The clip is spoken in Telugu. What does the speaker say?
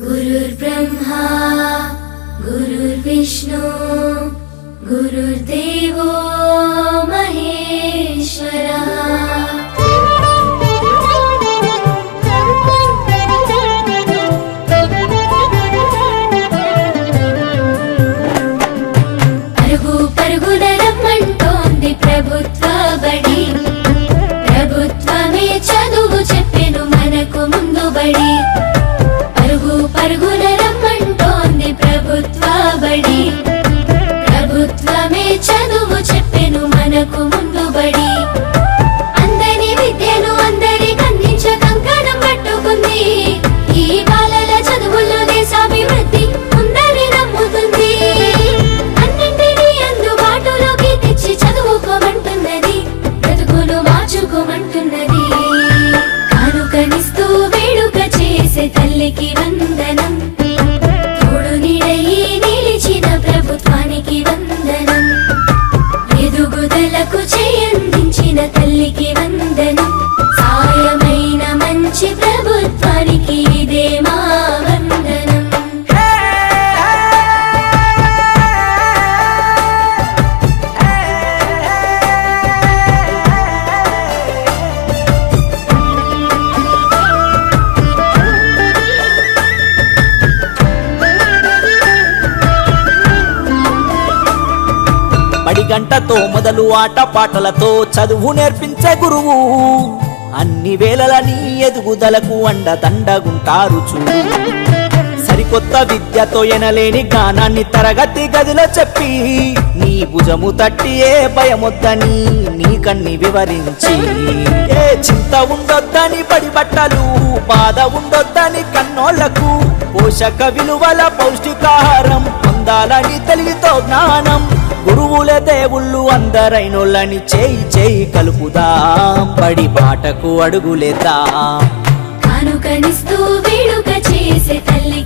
गुरुर्ब्रह्मा गुरुर्विष्णु गुरुर्देवो महेश्वरः। పరుగు పరుగున రమ్మంటోంది ప్రభుత్వ బడి, ప్రభుత్వమే చదువు చెప్పెను మనకు ముందు బడి. పరుగు పరుగున రమ్మంటోంది ప్రభుత్వ బడి, ప్రభుత్వమే చదువు చెప్పెను మనకు ముందు బడి. అందరి విద్యను అందరికి అందించ కంకణం పట్టుకుంది, ఈ బాలల చదువుల్లో దేశాభివృద్ధి ఉందని నమ్ముతుంది. అన్నింటినీ అందుబాటులోకి తెచ్చి చదువుకోమంటున్నది, బ్రతుకును మార్చుకోమంటున్నది. కానుకనిస్తూ వేడుక చేసే తల్లికి వందనం, తోడు నీడయి నిలిచిన ప్రభుత్వానికి వందనం. ఎదుగుదలకు చేయందించిన తల్లికి వందనం, సాయమైన మంచి ప్రభుత్వానికి ఇదే మా వందనం. బడి గంటతో మొదలు ఆట పాటలతో చదువు నేర్పించే గురువు, అన్ని వేళలని ఎదుగుదలకు అండదండగుంటారు చూడు. సరికొత్త విద్యతో ఎనలేని జ్ఞానాన్ని తరగతి గదిలో చెప్పి, నీ భుజము తట్టి ఏ భయమొద్దని నీ కన్ని వివరించి, ఏ చింత ఉండొద్దని బడి బట్టలు, బాధ ఉండొద్దని కన్నోళ్లకు, పోషక విలువల పౌష్టికాహారం పొందాలని తెలివితో జ్ఞానం. గురువులే దేవుళ్ళు అందరైనోళ్ళని చేయి చేయి కలుపుదాం, బడి బాటకు అడుగులేద్దాం. కానుకనిస్తూ వేడుక చేసే తల్లి